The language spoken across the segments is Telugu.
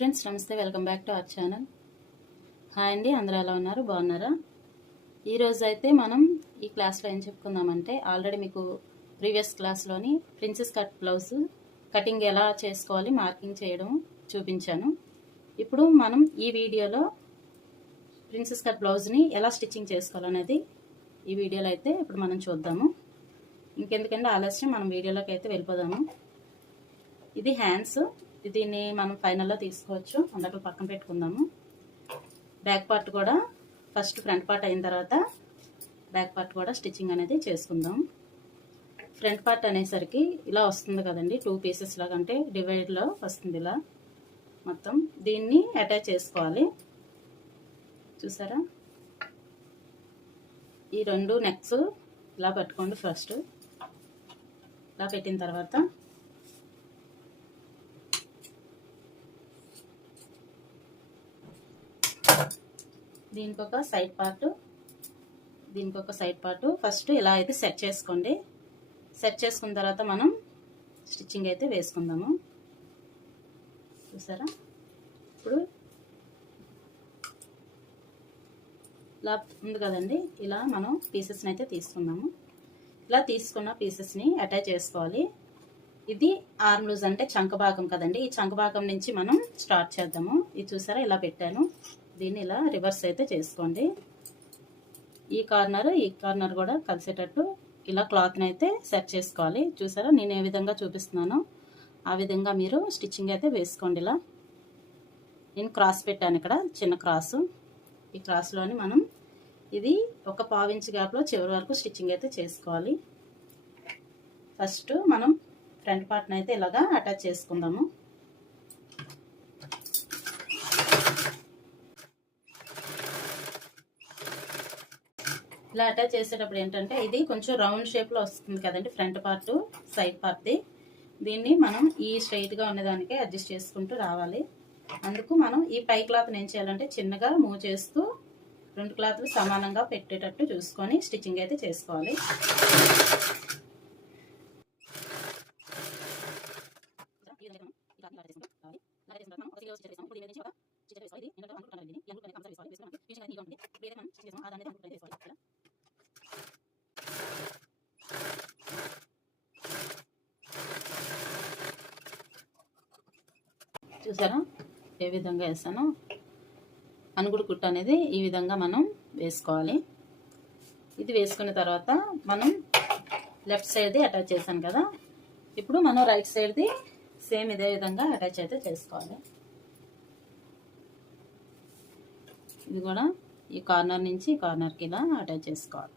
ఫ్రెండ్స్, నమస్తే. Welcome back to our channel. Hi అండి, అందరూ ఎలా ఉన్నారు? బాగున్నారా? ఈరోజు అయితే మనం ఈ క్లాస్లో ఏం చెప్పుకుందామంటే, ఆల్రెడీ మీకు ప్రీవియస్ క్లాస్లోని ప్రిన్సెస్ కట్ బ్లౌజ్ కటింగ్ ఎలా చేసుకోవాలి, మార్కింగ్ చేయడం చూపించాను. ఇప్పుడు మనం ఈ వీడియోలో ప్రిన్సెస్ కట్ బ్లౌజ్ని ఎలా స్టిచ్చింగ్ చేసుకోవాలనేది ఈ వీడియోలో అయితే ఇప్పుడు మనం చూద్దాము. ఇంకెందుకంటే ఆలస్యం, మనం వీడియోలోకి అయితే వెళ్ళిపోదాము. ఇది హ్యాండ్స్. దీన్ని మనం ఫైనల్లో తీసుకోవచ్చు. అందులో పక్కన పెట్టుకుందాము. బ్యాక్ పార్ట్ కూడా ఫస్ట్ ఫ్రంట్ పార్ట్ అయిన తర్వాత బ్యాక్ పార్ట్ కూడా స్టిచ్చింగ్ అనేది చేసుకుందాం. ఫ్రంట్ పార్ట్ అనేసరికి ఇలా వస్తుంది కదండి, 2 పీసెస్ లాగా, అంటే డివైడ్లో వస్తుంది ఇలా మొత్తం. దీన్ని అటాచ్ చేసుకోవాలి. చూసారా, ఈ 2 నెక్స్ ఇలా పట్టుకోండి. ఫస్ట్ ఇలా పెట్టిన తర్వాత దీనికి ఒక సైడ్ పార్ట్, దీనికి ఒక సైడ్ పార్ట్ ఫస్ట్ ఇలా అయితే సెట్ చేసుకోండి. సెట్ చేసుకున్న తర్వాత మనం స్టిచ్చింగ్ అయితే వేసుకుందాము. చూసారా, ఇప్పుడు ఇలా ఉంది కదండి, ఇలా మనం పీసెస్ని అయితే తీసుకుందాము. ఇలా తీసుకున్న పీసెస్ని అటాచ్ చేసుకోవాలి. ఇది ఆర్మ్ లూజ్, అంటే చంక భాగం కదండి. ఈ చంక భాగం నుంచి మనం స్టార్ట్ చేద్దాము. ఇది చూసారా, ఇలా పెట్టాను. దీన్ని ఇలా రివర్స్ అయితే చేసుకోండి. ఈ కార్నర్ కూడా కలిసేటట్టు ఇలా క్లాత్ని అయితే సెట్ చేసుకోవాలి. చూసారా, నేను ఏ విధంగా చూపిస్తున్నానో ఆ విధంగా మీరు స్టిచ్చింగ్ అయితే వేసుకోండి. ఇలా నేను క్రాస్ పెట్టాను, ఇక్కడ చిన్న క్రాసు. ఈ క్రాస్లోని మనం ఇది ఒక 1/2 ఇంచ్ గ్యాప్లో చివరి వరకు స్టిచ్చింగ్ అయితే చేసుకోవాలి. ఫస్ట్ మనం ఫ్రంట్ పార్ట్ని అయితే ఇలాగా అటాచ్ చేసుకుందాము. ఇలా అటాచ్ చేసేటప్పుడు ఏంటంటే, ఇది కొంచెం రౌండ్ షేప్లో వస్తుంది కదండి ఫ్రంట్ పార్ట్, సైడ్ పార్ట్ది. దీన్ని మనం ఈ స్ట్రైట్గా ఉన్నదానికి అడ్జస్ట్ చేసుకుంటూ రావాలి. అందుకు మనం ఈ పై క్లాత్ని ఏం చేయాలంటే, చిన్నగా మూవ్ చేస్తూ 2 క్లాత్లు సమానంగా పెట్టేటట్టు చూసుకొని స్టిచ్చింగ్ అయితే చేసుకోవాలి. చూసారా ఏ విధంగా వేసానో. అనుగుడు కుట్టు అనేది ఈ విధంగా మనం వేసుకోవాలి. ఇది వేసుకున్న తర్వాత మనం లెఫ్ట్ సైడ్ది అటాచ్ చేశాను కదా, ఇప్పుడు మనం రైట్ సైడ్ది సేమ్ ఇదే విధంగా అటాచ్ అయితే చేసుకోవాలి. ఇది కూడా ఈ కార్నర్ నుంచి ఈ కార్నర్కి ఇలా అటాచ్ చేసుకోవాలి.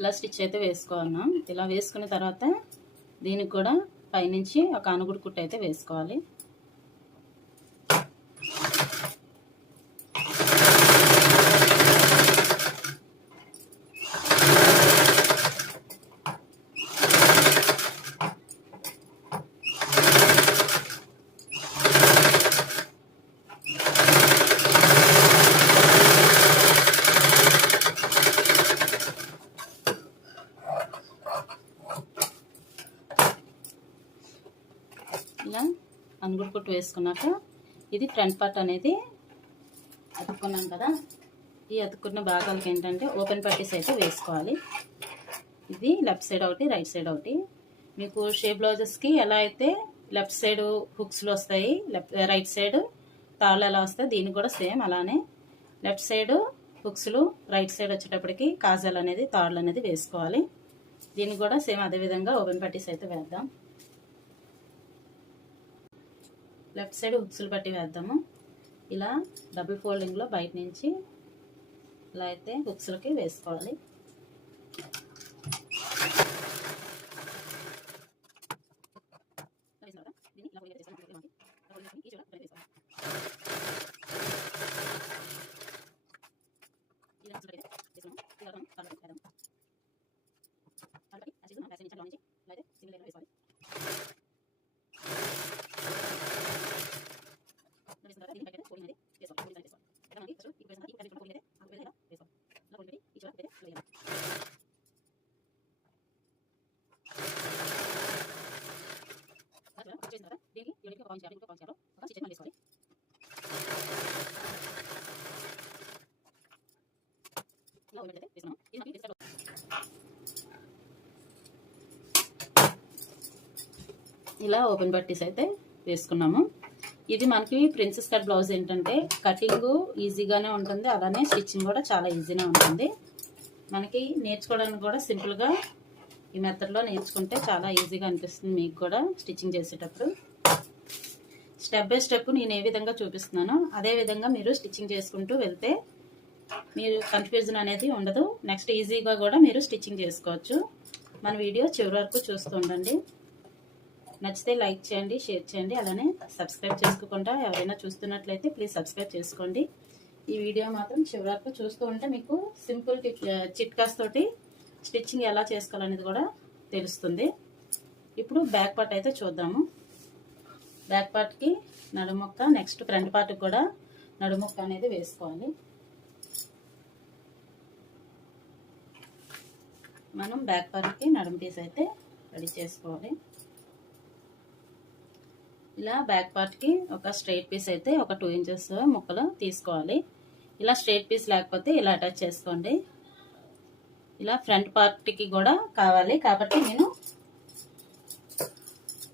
ఇలా స్టిచ్ అయితే వేసుకోవాలన్నాం. ఇలా వేసుకున్న తర్వాత దీనికి కూడా పైనుంచి ఒక అనుగుడు కుట్టు అయితే వేసుకోవాలి. ఇలా అనుగుడు కుట్టు వేసుకున్నాక ఇది ఫ్రంట్ పార్ట్ అనేది అతుక్కున్నాం కదా, ఈ అతుక్కున్న భాగాలకి ఏంటంటే ఓపెన్ పట్టీస్ అయితే వేసుకోవాలి. ఇది లెఫ్ట్ సైడ్ ఒకటి, రైట్ సైడ్ ఒకటి. మీకు షేప్ బ్లౌజెస్కి ఎలా అయితే లెఫ్ట్ సైడ్ హుక్స్లు వస్తాయి, రైట్ సైడ్ తాళ్ళు ఎలా వస్తాయి, దీనికి కూడా సేమ్ అలానే లెఫ్ట్ సైడ్ హుక్స్లు, రైట్ సైడ్ వచ్చేటప్పటికి కాజల్ అనేది, తాళ్ళు అనేది వేసుకోవాలి. దీనికి కూడా సేమ్ అదేవిధంగా ఓపెన్ పట్టీస్ అయితే వేద్దాం. లెఫ్ట్ సైడ్ హుక్స్లు పట్టి వేద్దాము. ఇలా డబుల్ ఫోల్డింగ్లో బయట నుంచి ఇలా అయితే హుక్స్లకి వేసుకోవాలి. ఇలా ఓపెన్ పట్టీస్ అయితే వేసుకున్నాము. ఇది మనకి ప్రిన్సెస్ కట్ బ్లౌజ్ ఏంటంటే కటింగ్ ఈజీగానే ఉంటుంది, అలానే స్టిచ్చింగ్ కూడా చాలా ఈజీగా ఉంటుంది. మనకి నేర్చుకోవడానికి కూడా సింపుల్గా ఈ మెథడ్లో నేర్చుకుంటే చాలా ఈజీగా అనిపిస్తుంది మీకు కూడా స్టిచ్చింగ్ చేసేటప్పుడు. స్టెప్ బై స్టెప్ నేను ఏ విధంగా చూపిస్తున్నానో అదే విధంగా మీరు స్టిచ్చింగ్ చేసుకుంటూ వెళ్తే మీరు కన్ఫ్యూజన్ అనేది ఉండదు. నెక్స్ట్ ఈజీగా కూడా మీరు స్టిచ్చింగ్ చేసుకోవచ్చు. మన వీడియో చివరి వరకు చూస్తూ ఉండండి. నచ్చితే లైక్ చేయండి, షేర్ చేయండి, అలానే సబ్స్క్రైబ్ చేసుకోకుండా ఎవరైనా చూస్తున్నట్లయితే ప్లీజ్ సబ్స్క్రైబ్ చేసుకోండి. ఈ వీడియో మాత్రం చివరి వరకు చూస్తూ ఉంటే మీకు సింపుల్ చిట్కాస్ తోటి స్టిచ్చింగ్ ఎలా చేసుకోవాలనేది కూడా తెలుస్తుంది. ఇప్పుడు బ్యాక్ పార్ట్ అయితే చూద్దాము. బ్యాక్ పార్ట్కి నడుముక్క, నెక్స్ట్ ఫ్రంట్ పార్ట్కి కూడా నడుముక్క అనేది వేసుకోవాలి. మనం బ్యాక్ పార్ట్కి నడుము పీస్ అయితే రెడీ చేసుకోవాలి. ఇలా బ్యాక్ పార్ట్కి ఒక స్ట్రైట్ పీస్ అయితే ఒక 2 ఇంచెస్ ముక్కలు తీసుకోవాలి. ఇలా స్ట్రైట్ పీస్ లేకపోతే ఇలా అటాచ్ చేసుకోండి. ఇలా ఫ్రంట్ పార్ట్కి కూడా కావాలి కాబట్టి నేను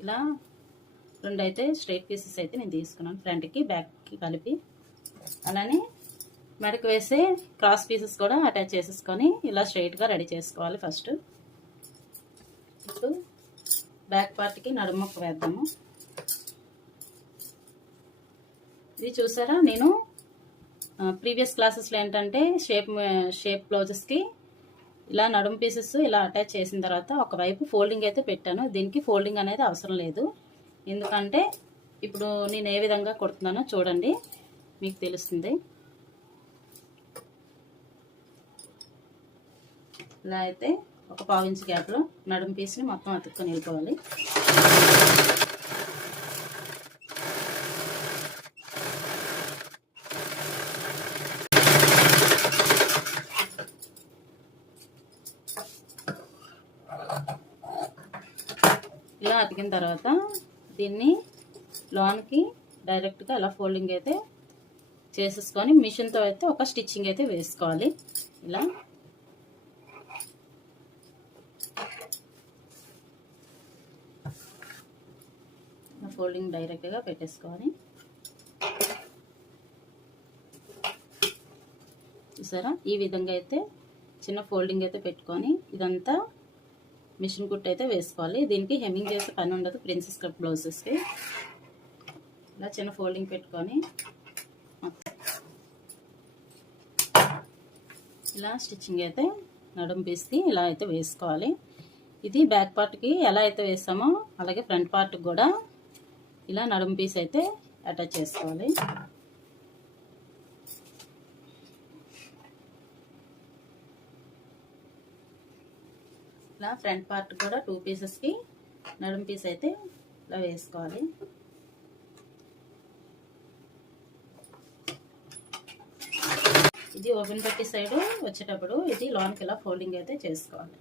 ఇలా 2 అయితే స్ట్రైట్ పీసెస్ అయితే నేను తీసుకున్నాను, ఫ్రంట్కి బ్యాక్కి కలిపి. అలానే మెడకు వేసే క్రాస్ పీసెస్ కూడా అటాచ్ చేసేసుకొని ఇలా స్ట్రైట్గా రెడీ చేసుకోవాలి ఫస్ట్. ఇప్పుడు బ్యాక్ పార్ట్కి నడుముక్క వేద్దాము. ఇది చూసారా, నేను ప్రీవియస్ క్లాసెస్లో ఏంటంటే షేప్ బ్లౌజెస్కి ఇలా నడుము పీసెస్ ఇలా అటాచ్ చేసిన తర్వాత ఒకవైపు ఫోల్డింగ్ అయితే పెట్టాను. దీనికి ఫోల్డింగ్ అనేది అవసరం లేదు, ఎందుకంటే ఇప్పుడు నేను ఏ విధంగా కుడుతున్నానో చూడండి, మీకు తెలుస్తుంది. ఇలా అయితే ఒక 1/2 ఇంచ్ గ్యాప్లో నడుము పీస్ని మొత్తం అతుక్కొని వెళ్ళిపోవాలి. ఇలా అతికిన తర్వాత దీన్ని లోన్కి డైరెక్ట్గా ఇలా ఫోల్డింగ్ అయితే చేసేసుకొని మిషన్తో అయితే ఒక స్టిచ్చింగ్ అయితే వేసుకోవాలి. ఇలా ఫోల్డింగ్ డైరెక్ట్గా పెట్టేసుకోవాలి. చూసారా, ఈ విధంగా అయితే చిన్న ఫోల్డింగ్ అయితే పెట్టుకొని ఇదంతా మిషన్ కుట్ అయితే వేసుకోవాలి. దీనికి హెమ్మింగ్ చేసే పని ఉండదు ప్రిన్సెస్ కట్ బ్లౌజెస్కి. ఇలా చిన్న ఫోల్డింగ్ పెట్టుకొని ఇలా స్టిచ్చింగ్ అయితే నడుము పీస్కి ఇలా అయితే వేసుకోవాలి. ఇది బ్యాక్ పార్ట్కి ఎలా అయితే వేస్తామో అలాగే ఫ్రంట్ పార్ట్కి కూడా ఇలా నడుము పీస్ అయితే అటాచ్ చేసుకోవాలి. ఇలా ఫ్రంట్ పార్ట్ కూడా 2 పీసెస్కి నడుము పీస్ అయితే ఇలా వేసుకోవాలి. ఇది ఓపెన్ పట్టి సైడ్ వచ్చేటప్పుడు ఇది లోన్కి ఇలా ఫోల్డింగ్ అయితే చేసుకోవాలి.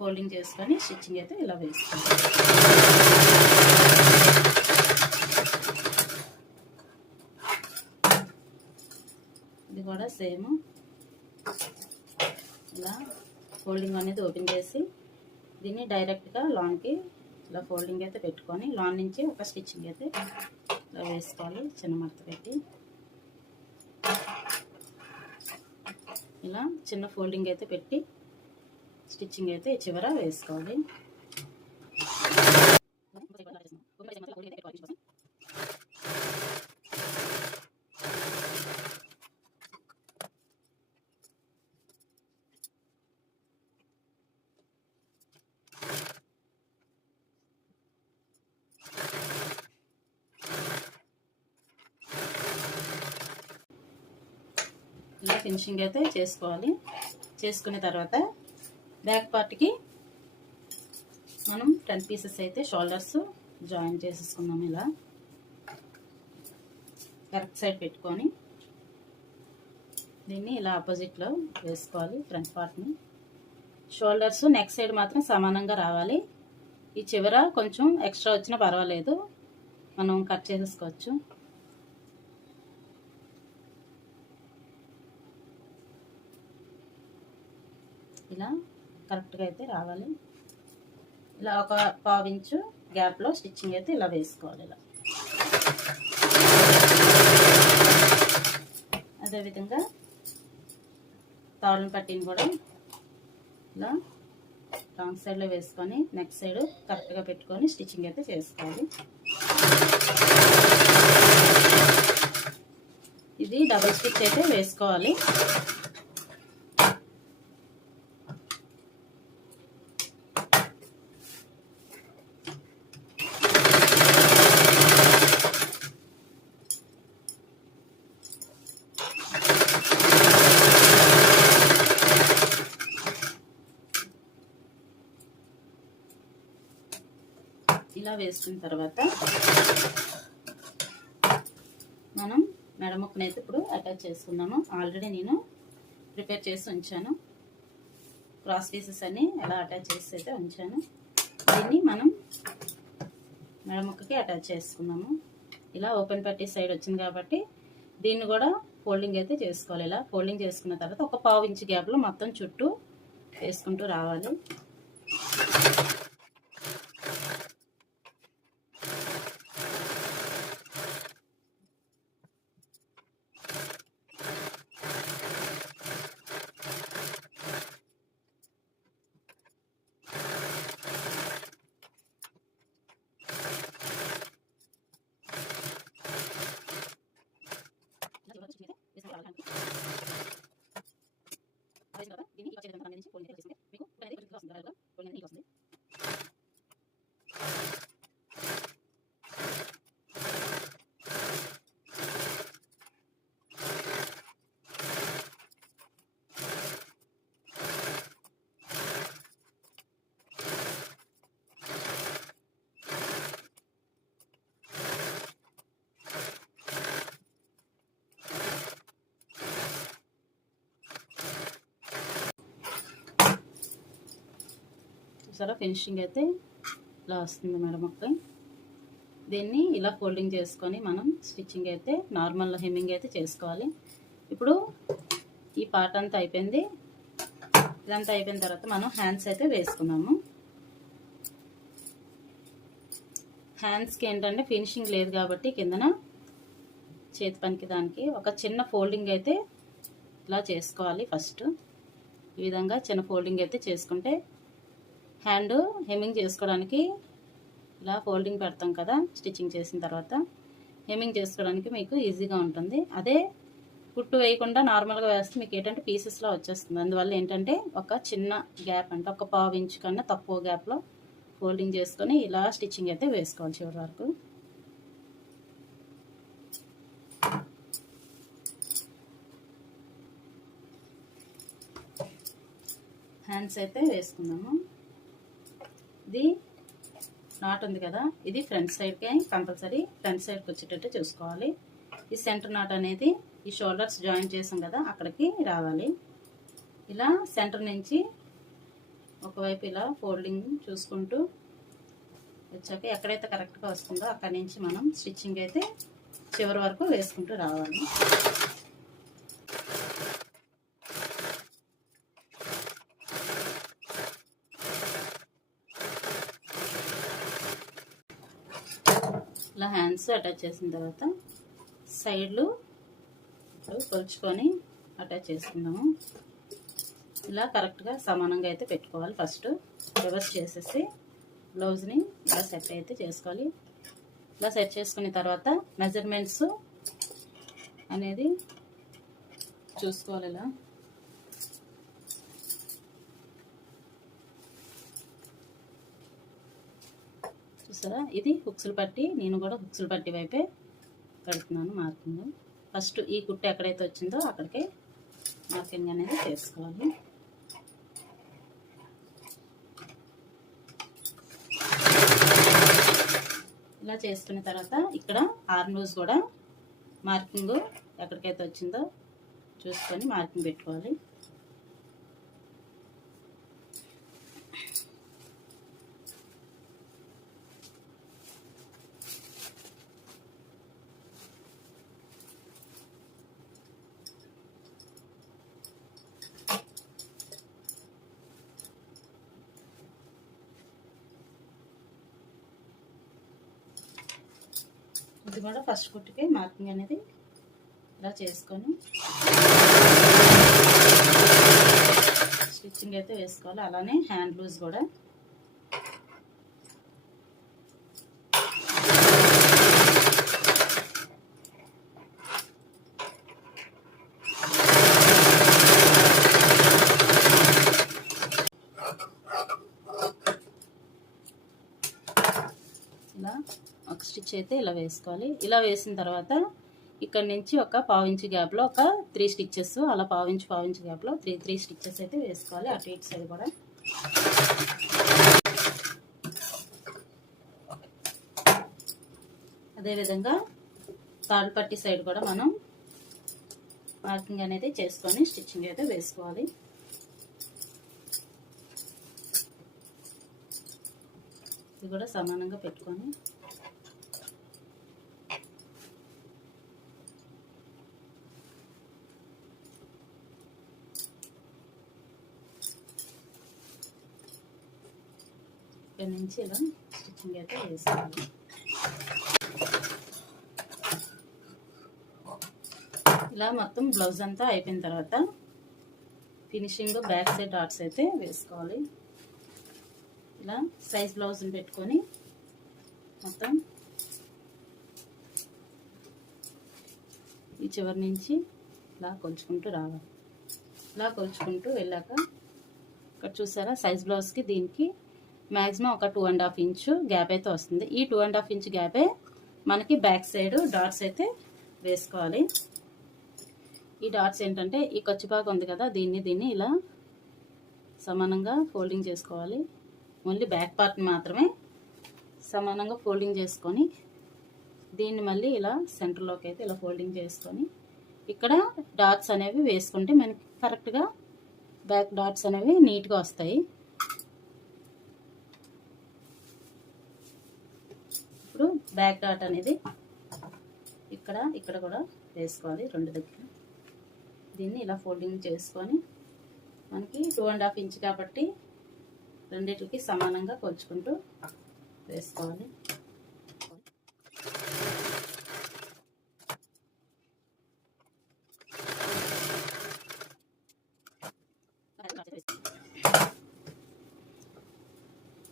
ఫోల్డింగ్ చేసుకొని స్టిచ్చింగ్ అయితే ఇలా వేసుకోవాలి. ఇది కూడా సేమ్ ఇలా ఫోల్డింగ్ అనేది ఓపెన్ చేసి దీన్ని డైరెక్ట్గా లాన్కి ఇలా ఫోల్డింగ్ అయితే పెట్టుకొని లాన్ నుంచి ఒక స్టిచ్చింగ్ అయితే ఇలా వేసుకోవాలి. చిన్న మడత పెట్టి ఇలా చిన్న ఫోల్డింగ్ అయితే పెట్టి స్టిచ్చింగ్ అయితే చివర వేసుకోవాలి. ఇలా ఫినిషింగ్ అయితే చేసుకోవాలి. చేసుకున్న తర్వాత బ్యాక్ పార్ట్కి మనం 10 పీసెస్ అయితే షోల్డర్స్ జాయిన్ చేసేసుకుందాం. ఇలా కరెక్ట్ సైడ్ పెట్టుకొని దీన్ని ఇలా ఆపోజిట్లో వేసుకోవాలి. ఫ్రంట్ పార్ట్ని షోల్డర్స్ నెక్ సైడ్ మాత్రం సమానంగా రావాలి. ఈ చివర కొంచెం ఎక్స్ట్రా వచ్చినా పర్వాలేదు, మనం కట్ చేసేసుకోవచ్చు. ఇలా కరెక్ట్గా అయితే రావాలి. ఇలా ఒక పావు ఇంచు గ్యాప్లో స్టిచ్చింగ్ అయితే ఇలా వేసుకోవాలి. ఇలా అదేవిధంగా తాళ్ళను పట్టిని కూడా ఇలా రాంగ్ సైడ్లో వేసుకొని నెక్ సైడ్ కరెక్ట్గా పెట్టుకొని స్టిచ్చింగ్ అయితే చేసుకోవాలి. ఇది డబుల్ స్టిచ్ అయితే వేసుకోవాలి. ఇలా వేసుకున్న తర్వాత మనం మెడముక్కను అయితే ఇప్పుడు అటాచ్ చేసుకుందాము. ఆల్రెడీ నేను ప్రిపేర్ చేసి ఉంచాను. క్రాస్ పీసెస్ అన్ని ఎలా అటాచ్ చేసి అయితే ఉంచాను. దీన్ని మనం మెడముక్కకి అటాచ్ చేసుకుందాము. ఇలా ఓపెన్ పట్టీ సైడ్ వచ్చింది కాబట్టి దీన్ని కూడా ఫోల్డింగ్ అయితే చేసుకోవాలి. ఇలా ఫోల్డింగ్ చేసుకున్న తర్వాత ఒక పావు ఇంచు గ్యాప్లో మొత్తం చుట్టూ వేసుకుంటూ రావాలి. చూసారా, ఫినిషింగ్ అయితే ఇలా వస్తుంది మెడముక్క. దీన్ని ఇలా ఫోల్డింగ్ చేసుకొని మనం స్టిచ్చింగ్ అయితే నార్మల్ హెమ్మింగ్ అయితే చేసుకోవాలి. ఇప్పుడు ఈ పార్ట్ అంతా అయిపోయింది. ఇదంతా అయిపోయిన తర్వాత మనం హ్యాండ్స్ అయితే వేసుకున్నాము. హ్యాండ్స్కి ఏంటంటే ఫినిషింగ్ లేదు కాబట్టి కిందన చేతి పనికి దానికి ఒక చిన్న ఫోల్డింగ్ అయితే ఇలా చేసుకోవాలి. ఫస్ట్ ఈ విధంగా చిన్న ఫోల్డింగ్ అయితే చేసుకుంటే హ్యాండ్ హెమ్మింగ్ చేసుకోవడానికి ఇలా ఫోల్డింగ్ పెడతాం కదా, స్టిచ్చింగ్ చేసిన తర్వాత హెమ్మింగ్ చేసుకోవడానికి మీకు ఈజీగా ఉంటుంది. అదే కుట్టు వేయకుండా నార్మల్గా వేస్తే మీకు ఏంటంటే పీసెస్లో వచ్చేస్తుంది. అందువల్ల ఏంటంటే ఒక చిన్న గ్యాప్ అంటే ఒక పావు ఇంచు కన్నా తక్కువ గ్యాప్లో ఫోల్డింగ్ చేసుకొని ఇలా స్టిచ్చింగ్ అయితే వేసుకోవాలి చివరి వరకు. హ్యాండ్స్ అయితే వేసుకుందాము. ఇది నాట్ ఉంది కదా, ఇది ఫ్రంట్ సైడ్కి కంపల్సరీ ఫ్రంట్ సైడ్కి వచ్చేటట్టు చూసుకోవాలి. ఈ సెంటర్ నాట్ అనేది ఈ షోల్డర్స్ జాయిన్ చేసాం కదా అక్కడికి రావాలి. ఇలా సెంటర్ నుంచి ఒకవైపు ఇలా ఫోల్డింగ్ చూసుకుంటూ వచ్చాక ఎక్కడైతే కరెక్ట్గా వస్తుందో అక్కడి నుంచి మనం స్టిచ్చింగ్ అయితే చివరి వరకు వేసుకుంటూ రావాలి. ఇలా హ్యాండ్స్ అటాచ్ చేసిన తర్వాత సైడ్లు కొలుచుకొని అటాచ్ చేసుకుందాము. ఇలా కరెక్ట్గా సమానంగా అయితే పెట్టుకోవాలి. ఫస్ట్ రివర్స్ చేసేసి బ్లౌజ్ని ఇలా సెట్ అయితే చేసుకోవాలి. ఇలా సెట్ చేసుకున్న తర్వాత మెజర్మెంట్స్ అనేది చూసుకోవాలి. ఇలా చూసారా, ఇది హుక్స్లు పట్టి, నేను కూడా హుక్స్లు పట్టి వైపే పెడుతున్నాను మార్కింగ్. ఫస్ట్ ఈ కుట్టు ఎక్కడైతే వచ్చిందో అక్కడికే మార్కింగ్ అనేది చేసుకోవాలి. ఇలా చేసుకున్న తర్వాత ఇక్కడ ఆర్మ్ లూజ్ కూడా మార్కింగ్ ఎక్కడికైతే వచ్చిందో చూసుకొని మార్కింగ్ పెట్టుకోవాలి. ఇది కూడా ఫస్ట్ కుట్టుకి మార్కింగ్ అనేది ఇలా చేసుకొని స్టిచ్చింగ్ అయితే వేసుకోవాలి. అలానే హ్యాండ్ లూజ్ కూడా ఇలా ఒక స్టిచ్ అయితే ఇలా వేసుకోవాలి. ఇలా వేసిన తర్వాత ఇక్కడ నుంచి ఒక పావించి గ్యాప్లో ఒక 3 స్టిచ్చెస్, అలా పావించి గ్యాప్లో 3 స్టిచ్చెస్ అయితే వేసుకోవాలి. అటు ఇటు సైడ్ కూడా అదేవిధంగా తాడు పట్టి సైడ్ కూడా మనం మార్కింగ్ అనేది చేసుకొని స్టిచ్చింగ్ అయితే వేసుకోవాలి. ఇది కూడా సమానంగా పెట్టుకొని ఇక్కడ నుంచి ఇలా స్టిచ్చింగ్ అయితే వేసుకోవాలి. ఇలా మొత్తం బ్లౌజ్ అంతా అయిపోయిన తర్వాత ఫినిషింగ్ బ్యాక్ సైడ్ డాట్స్ అయితే వేసుకోవాలి. ఇలా సైజ్ బ్లౌజ్ని పెట్టుకొని మొత్తం ఈ చివరి నుంచి ఇలా కొలుచుకుంటూ రావాలి. ఇలా కొలుచుకుంటూ వెళ్ళాక ఇక్కడ చూసారా సైజ్ బ్లౌజ్కి దీనికి మ్యాక్సిమం ఒక 2.5 ఇంచు గ్యాప్ అయితే వస్తుంది. ఈ 2.5 ఇంచు గ్యాపే మనకి బ్యాక్ సైడ్ డాట్స్ అయితే వేసుకోవాలి. ఈ డాట్స్ ఏంటంటే ఈ ఖర్చు భాగం ఉంది కదా, దీన్ని ఇలా సమానంగా ఫోల్డింగ్ చేసుకోవాలి. ఓన్లీ బ్యాక్ పార్ట్ మాత్రమే సమానంగా ఫోల్డింగ్ చేసుకొని దీన్ని మళ్ళీ ఇలా సెంటర్లోకి అయితే ఇలా ఫోల్డింగ్ చేసుకొని ఇక్కడ డాట్స్ అనేవి వేసుకుంటే మనకి కరెక్ట్గా బ్యాక్ డాట్స్ అనేవి నీట్గా వస్తాయి. ఇప్పుడు బ్యాక్ డాట్ అనేది ఇక్కడ కూడా వేసుకోవాలి 2 దగ్గర. దీన్ని ఇలా ఫోల్డింగ్ చేసుకొని మనకి 2.5 ఇంచ్ కాబట్టి రెండిటికి సమానంగా కొలుచుకుంటూ వేసుకోవాలి.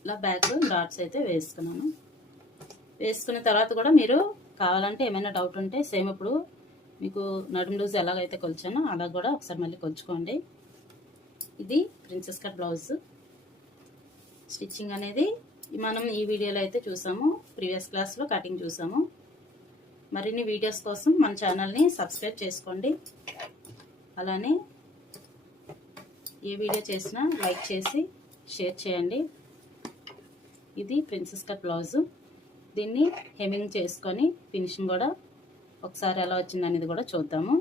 ఇలా బ్యాక్ డాట్స్ అయితే వేసుకున్నాను. వేసుకున్న తర్వాత కూడా మీరు కావాలంటే ఏమైనా డౌట్ ఉంటే సేమ్ ఇప్పుడు మీకు నడుము లూజ్ ఎలాగైతే కొలిచానో అలా కూడా ఒకసారి మళ్ళీ కొలుచుకోండి. ఇది ప్రిన్సెస్ కట్ బ్లౌజ్ స్టిచ్చింగ్ అనేది మనం ఈ వీడియోలో అయితే చూసాము. ప్రీవియస్ క్లాస్లో కటింగ్ చూసాము. మరిన్ని వీడియోస్ కోసం మన ఛానల్ని సబ్స్క్రైబ్ చేసుకోండి. అలానే ఏ వీడియో చేసినా లైక్ చేసి షేర్ చేయండి. ఇది ప్రిన్సెస్ కట్ బ్లౌజ్. దీన్ని హెమ్మింగ్ చేసుకొని ఫినిషింగ్ కూడా ఒకసారి ఎలా వచ్చింది అనేది కూడా చూద్దాము.